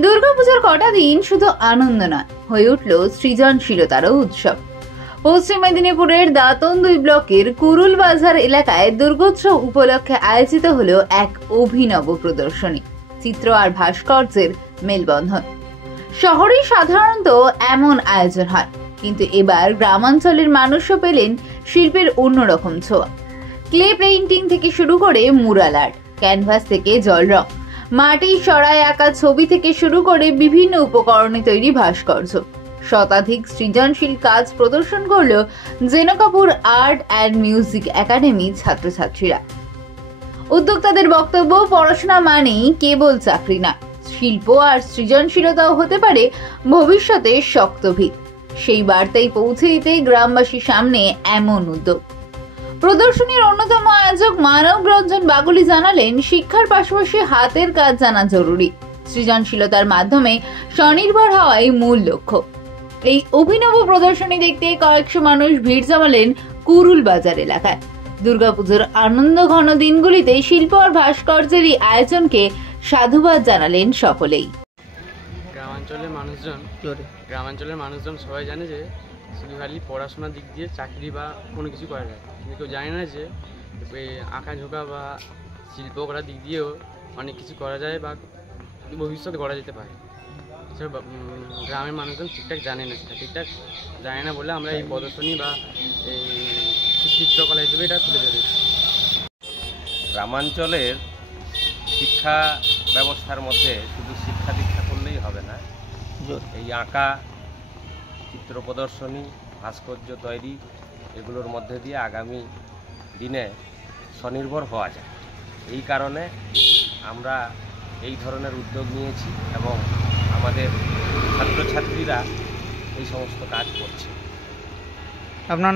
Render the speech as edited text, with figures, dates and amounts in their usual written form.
দুর্গাপূজার কটা দিন শুধু আনন্দ নয়, হয়ে উঠল সৃজনশীলতারও উৎসব। পশ্চিম মেদিনীপুরের দাঁতন 2 ব্লকের কুরুল বাজার এলাকায় দুর্গোৎসব উপলক্ষে আয়োজিত হলো এক অভিনব প্রদর্শনী, চিত্র আর ভাস্কর্যের মেলবন্ধন। শহরে সাধারণত এমন আয়োজন হয়, কিন্তু এবার গ্রামাঞ্চলের মানুষও পেলেন শিল্পের অন্যরকম ছোঁয়া। ক্লে পেইন্টিং থেকে শুরু করে মুরাল আর্ট, ক্যানভাস থেকে জল রং, মাটির সরায় আঁকা ছবি থেকে শুরু করে বিভিন্ন উপকরণে তৈরি ভাস্কর্য, শতাধিক সৃজনশীল কাজ প্রদর্শন করল Jenkapur art and music academy ছাত্রছাত্রীরা। উদ্যোক্তাদের বক্তব্য, পড়াশোনা মানেই কেবল চাকরি না, শিল্প আর সৃজনশীলতাও হতে পারে ভবিষ্যতের শক্ত ভিত। সেই বার্তাই পৌঁছে দিতে গ্রামবাসীর সামনে এমন উদ্যোগ। প্রদর্শনীর অন্যতম আয়োজক মানব রঞ্জন বাগুলি জানালেন, শিক্ষার পাশাপাশি হাতের কাজ জানা জরুরি। সৃজনশীলতার মাধ্যমে স্বনির্ভর হওয়াই মূল লক্ষ্য। এই অভিনব প্রদর্শনী দেখতে কয়েকশো মানুষ ভিড় জমালেন কুরুল বাজার এলাকায়। দুর্গাপুজোর আনন্দ ঘন দিনগুলিতে শিল্প আর ভাস্কর্যেরই আয়োজনকে সাধুবাদ জানালেন সকলেই। গ্রামাঞ্চলের মানুষজন সবাই জানে যে শুধু খালি পড়াশোনার দিক দিয়ে চাকরি বা কোনো কিছু করা যায়, কিন্তু কেউ জানে না যে আঁকা ঝোঁকা বা শিল্প করার দিক দিয়েও অনেক কিছু করা যায় বা ভবিষ্যতে গড়া যেতে পারে। সেসব গ্রামের মানুষজন ঠিকঠাক জানে না, সেটা ঠিকঠাক জানে না বলে আমরা এই প্রদর্শনী বা এই চিত্রকলা হিসেবে এটা তুলে ধরেছি। গ্রামাঞ্চলের শিক্ষা ব্যবস্থার মধ্যে শুধু শিক্ষা দীক্ষা করলেই হবে না, এই আঁকা, চিত্র প্রদর্শনী, ভাস্কর্য তৈরি, এগুলোর মধ্যে দিয়ে আগামী দিনে স্বনির্ভর হওয়া যায়। এই কারণে আমরা এই ধরনের উদ্যোগ নিয়েছি এবং আমাদের ছাত্রছাত্রীরা এই সমস্ত কাজ করছে। আপনার